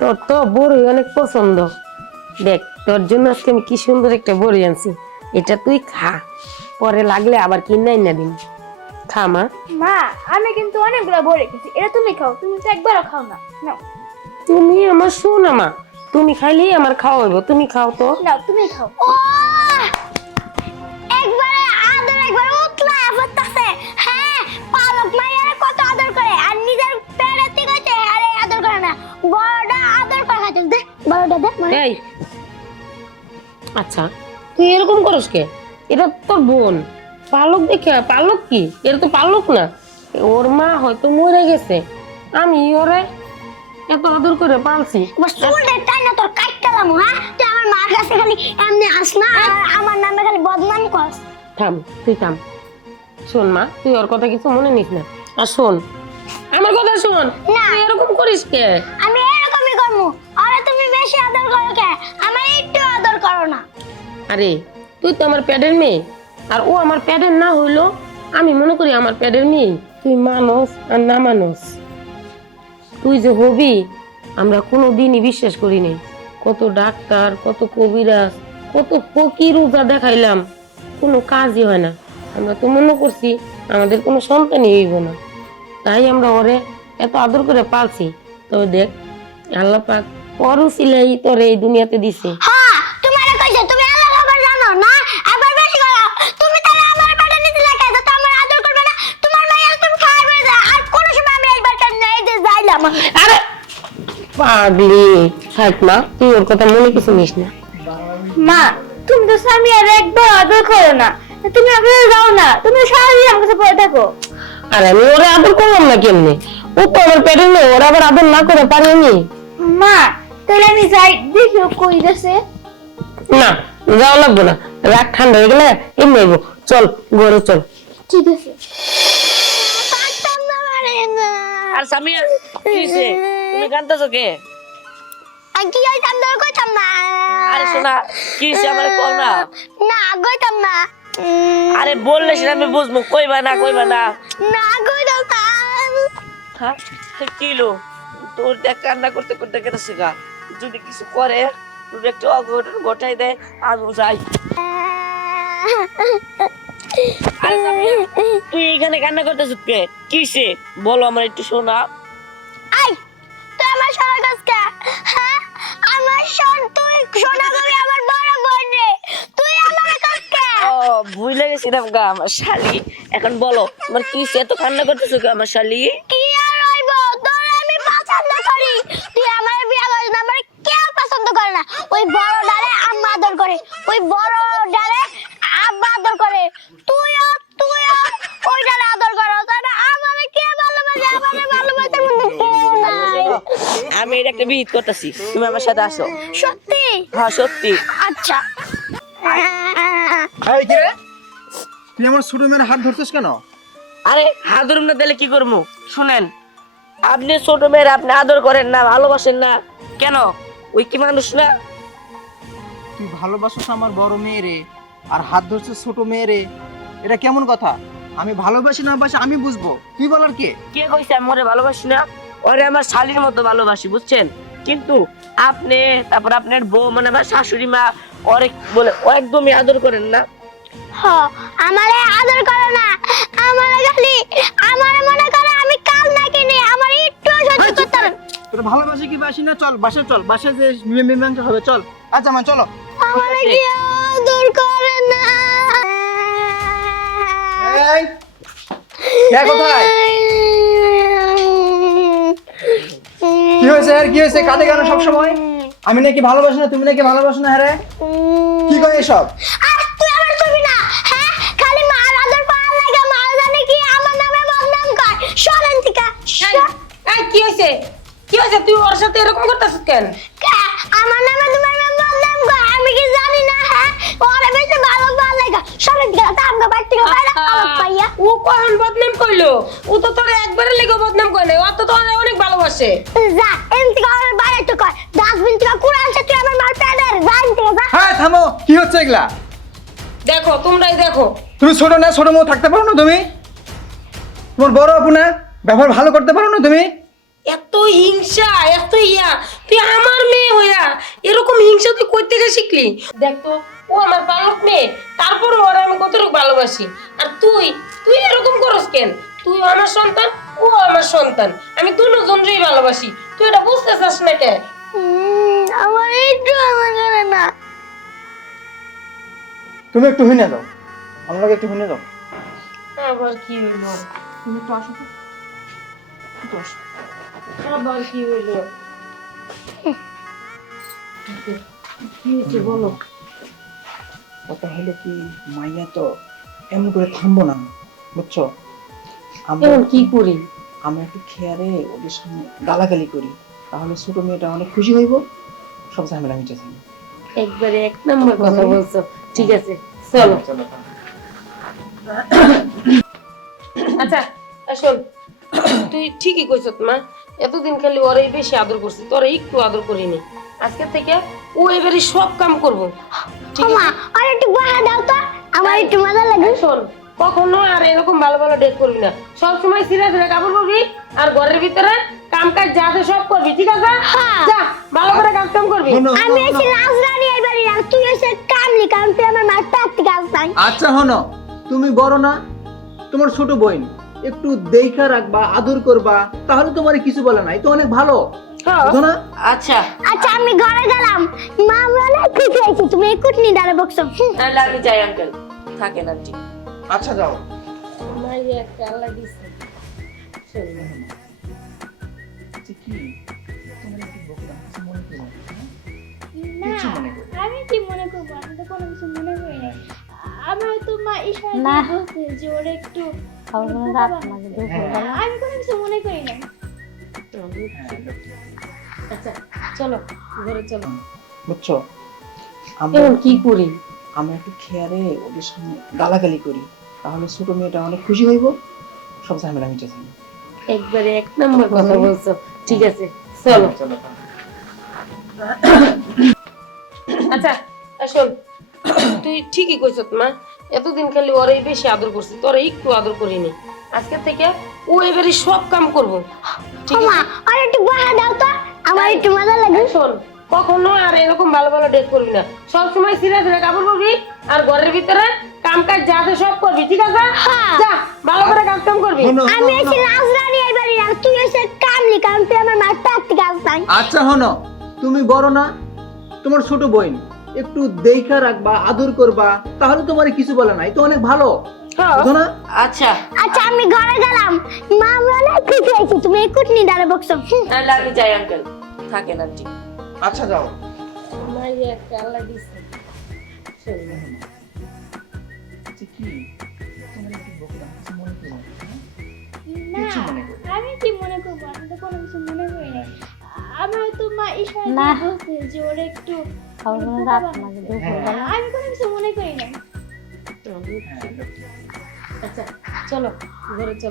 তোর তো বড়ই অনেক পছন্দ। দেখ তোর জন্য আজকে আমি কি সুন্দর একটা বড়ি আনছি। এটা তুই খা পরে লাগলে আবার কিনাই না দিন খা মা। মা আমি কিন্তু অনেকগুলো বই রেখেছি এটা তুমি খাও তুমি তো একবারও খাও না। নাও। তুমি আমার শোনা মা তুমি খাইলেই আমার খাওয়া হইব তুমি খাও তো। নাও তুমি খাও। ও! একবারে আদর একবারে উতলা পড়তাছে হ্যাঁ পালক মাইয়ারে কত আদর করে আর নিজের আরে আদর করে না। খাইতে দে বড়টা দে মানে এই। আচ্ছা তুই এরকম করস কে? এটা তোর বোন। পালক দেখে পালক কি? এটা তো পালক না। ওর মা হয়তো মরে গেছে। আমি ওরে এত আদর করে পালছি। টাই না তোর কাটতালাম হ্যাঁ? তুই আমার মার কাছে খালি এমনি আস না আমার নামে খালি বদনাম করস। থাম তুই থাম। শোন মা তুই ওর কথা কিছু মনে নিস না। আর শোন আমার কথা শোন। না। এরকম করিস কে? আমি এরকমই করব। বেশি আদর করো কে? আমার একটু আদর করো না। আরে, তুই তো আমার প্যাডের মেয়ে। আর ও আমার প্যাডের না হইল, আমি মনে করি আমার প্যাডের মেয়ে। তুই মানুষ আর না মানুষ। তুই যে হবি, আমরা কোনো দিনই বিশ্বাস করি নাই। কত ডাক্তার, কত কবিরাজ, কত ফকির উজা দেখাইলাম। কোনো কাজই হয় না। আমরা তো মনে করছি আমাদের কোনো সন্তানই হইব না। তাই আমরা ওরে এত আদর করে পালছি। তবে দেখ, আল্লাহ পাক তোরে এই দুনিয়াতে দিছে। হ্যাঁ তোমারে কইছে তুমি আল্লাহ খবর জানো না? আবার বেশি করো তুমি তাহলে আমার পাটা নিতে লাগে তো আমার আদর করবে না। তোমার মাইয়া তুমি খাই বেড়ে যায়। আর কোন সময় আমি যে যাইলাম। আরে পাগলি থাক তুই ওর কথা মনে কিছু নিস না। মা তুমি তো স্বামী আর একবার আদর করো না। তুমি আপনার যাও না। তুমি সারাদিন আমার কাছে পড়ে থাকো। আর আমি ওরে আদর করলাম না কেমনে? ও তো আমার পেটে নেই ওরা আবার আদর না করে পারিনি। মা তাহলে আমি যাই দেখি ও কই গেছে। না যাওয়া লাগবো না। রাগ ঠান্ডা হয়ে গেলে এমনি। চল ঘরে চল। ঠিক আছে। না আর সামিয়া কি হইছে? তুমি কান্দতেছো কে? কি হইতাম তোর কইতাম না। আরে শোনা কি হইছে আমার কল না? না কইতাম না। আরে বললে সেটা আমি বুঝব কইবা না কইবা না। না কইতাম না। হ্যাঁ কিলো তোর দেখ কান্না করতে করতে কেটেছে গা। যদি কিছু করে তুমি একটু অঘটন ঘটাই দেয় আমি যাই। তুই এখানে কান্না করতেছ কে? কিসে বলো আমার একটু শোনা। আই তুই আমার হ্যাঁ? আমার সোন তুই আমার বড় বোন। রে তুই আমার ও ভুলে গেছিলাম গা আমার শালি। এখন বলো তোমার কি হইছে? এত কান্না করতেছো গা আমার শালি? কি আর হইব তোর আমি পছন্দ করি তুই আমার বিয়া করিস না আমার কেউ পছন্দ করে না ওই বড় ডালে আম্মা আদর করে। ওই বড় ডালে আব্বা আদর করে। তুইও তুইও ওই ডারে আদর করো। তাহলে আমারে কে ভালোবাসে? আমারে ভালোবাসার মধ্যে কেউ নাই আমি এটা একটা বিহিত করতেছি। তুমি আমার সাথে আসো। সত্যি? হ্যাঁ সত্যি। আচ্ছা। এই কি? রে তুই আমার ছোট মেয়ের হাত ধরছিস কেন? আরে হাত ধরুন না তাহলে কি করব? শুনেন। আপনি ছোট মেয়ের আপনি আদর করেন না ভালোবাসেন না। কেন? ওই কি মানুষ না? তুই ভালোবাসিস আমার বড় মেয়েরে আর হাত ধরছিস ছোট মেয়েরে এটা কেমন কথা? আমি ভালোবাসি না বাসি আমি বুঝব। তুই বলার কে? কে কইছে আমি ওরে ভালোবাসি না? ওরে আমার শালির মতো ভালোবাসি বুঝছেন? কিন্তু আপনি তারপর আপনার বউ মানে আমার শাশুড়ি মা ওরে বলে ও একদমই আদর করেন না। হ আমারে আদর করে না। আমারে খালি আমারে মনে করে আমি কাল না কিনি আমার একটু সহ্য করতে। তোর ভালোবাসি কি বাসি না? চল বাসে চল বাসে যে মীমাংসা হবে চল। আচ্ছা মা চলো। আমারে কি আদর করে না। এই কে কোথায়? কি হয়েছে আর কি হয়েছে? কাঁদে কেন সব সময় আমি নাকি ভালোবাসি না তুমি নাকি ভালোবাসো না হ্যাঁ কি কয় এসব? হ্যাঁ? কি হয়েছে? কি হয়েছে? তুই ওর সাথে এরকম করতেছিস কেন? আমার নামে তোমার আমি কি জানি না হ্যাঁ? ওরে বেশি ভালো পাওয়ার লাগে সরেন থেকে তা আমগো বাড়ি থেকে বাইরে আলোক পাইয়া? ও কখন বদনাম করল? ও তো তোর একবারে লেগে বদনাম করে ও তো তোর অনেক ভালোবাসে। যা এমন থেকে আমার বাইরে তো কর। ডাস্টবিন থেকে কুড়ে আনছে তুই আমার মার প্যাডের যা এমন থেকে যা। হ্যাঁ থামো। কি হচ্ছে এগুলা? দেখো তোমরাই দেখো। তুমি ছোট না ছোট মো থাকতে পারো না তুমি? তোমার বড় আপু না? ব্যবহার ভালো করতে পারো না তুমি? এত হিংসা এত ইয়া তুই আমার মেয়ে হইয়া এরকম হিংসা তুই কই থেকে শিখলি? দেখ তো ও আমার পালক মেয়ে তারপর ওরা আমি কতটুকু ভালোবাসি। আর তুই তুই এরকম করস কেন? তুই আমার সন্তান ও আমার সন্তান আমি দুজনকেই ভালোবাসি। তুই এটা বুঝতে চাস না কে? আমার একটু আমার করে না। তুমি একটু হুইনে দাও। আমার লাগে একটু হুইনে দাও। আবার কি হইল? তুমি একটু আসো তো। আসো। আবার কি হইল? কি হয়েছে বলো? কথা হলো কি মাইয়া তো এমন করে থামবো না বুঝছ? আমরা এখন কি করি? আমরা একটু খেয়ারে ওদের সামনে গালাগালি করি তাহলে ছোট মেয়েটা অনেক খুশি হইব সব ঝামেলা মিটে যাবে। একবারে এক নম্বর কথা বলছো? ঠিক আছে চলো। চলো আচ্ছা শোন তুই ঠিকই কইছ মা এতদিন খালি ওরাই বেশি আদর করছি তোরা একটু আদর করিনি। আজকে থেকে ও এবারে সব কাম করব। মা আর একটু বাহা দাও তো আমার একটু মজা লাগে। শোন কখনো আর এরকম ভালো ভালো ডেট করবি না। সব সময় সিরিয়াস হয়ে কাপড় পরবি আর ঘরের ভিতরে কাম কাজ যা আছে সব করবি ঠিক আছে? হ্যাঁ। যা ভালো করে কাজ কাম করবি। আমি এসে রাজরানী এবারে আর তুই এসে কামলি কারণ তুই আমার মার কাজ নাই আচ্ছা হনো তুমি বড় না তোমার ছোট বোন একটু দেখা রাখবা আদর করবা তাহলে তোমার কিছু বলে নাই তো অনেক ভালো। বুঝো না। আচ্ছা। আচ্ছা আমি ঘরে গেলাম। মা আমরা অনেক খুশি হয়েছি তুমি এই কুটনি দ্বারা বকছো। হ্যাঁ লাগে যাই আঙ্কেল থাকেন আন্টি আচ্ছা যাও। মাইয়া একটা আল্লাহ দিছে। আচ্ছা একটু মনে না, হ্যাঁ? না মনে না। আমি কি মনে করব? আমি তো কোনো কিছু মনে করি না। আমার তো মা ইশারা না। দিয়ে বলছে যে ওরা একটু আমার হ্যাঁ, আমি কোনো কিছু মনে করি না। হ্যাঁ। আচ্ছা চলো ঘরে চলো। বুঝছ? এখন কি করি? আমরা একটু খেয়ারে ওদের সামনে গালাগালি করি। তাহলে ছোট মেয়েটা অনেক খুশি হইব সব ঝামেলা মিটে যাবে। একবারে এক নম্বর কথা বলছো। ঠিক আছে চলো। চলো আচ্ছা শোন তুই ঠিকই কইছ মা এতদিন খালি ওরাই বেশি আদর করছি তোরা একটু আদর করিনি। আজকে থেকে ও এবারে সব কাম করব। ঠিক মা আছে? আর একটু বাহা দাও তো। আমার একটু মজা লাগে। শোন কখনো আর এরকম ভালো ভালো ডেট করবি না। সব সময় সিরিয়াস হয়ে কাপড় পরবি আর ঘরের ভিতরে কাম কাজ যা আছে সব করবি ঠিক আছে? হ্যাঁ। যা ভালো করে কাজ কাম করবি। আমি এসে রাজরানী এবারে আর তুই এসে কামলি কারণ তুই আমার মার প্রাপ্তি কাজ নাই আচ্ছা হনো তুমি বড় না তোমার ছোট বোন একটু দেখা রাখবা আদর করবা তাহলে তোমার কিছু বলে নাই তো অনেক ভালো। হ্যাঁ। আচ্ছা। আচ্ছা আমি ঘরে গেলাম। মা আমরা অনেক খুশি হয়েছি তুমি এই কুটনি দ্বারা বকছো। হুম। হ্যাঁ লাগে যাই আঙ্কেল থাকেন আন্টি আচ্ছা যাও। মাইয়া একটা আল্লাহ দিছে। আচ্ছা মনে না, হ্যাঁ? না মনে না। আমি কি মনে করব? আমি তো কোনো কিছু মনে করি না আমার তো মা ইশারা বলছে যে ওরা একটু আমার হ্যাঁ, আমি কোনো কিছু মনে করি না হ্যাঁ, আচ্ছা চলো ঘরে চলো।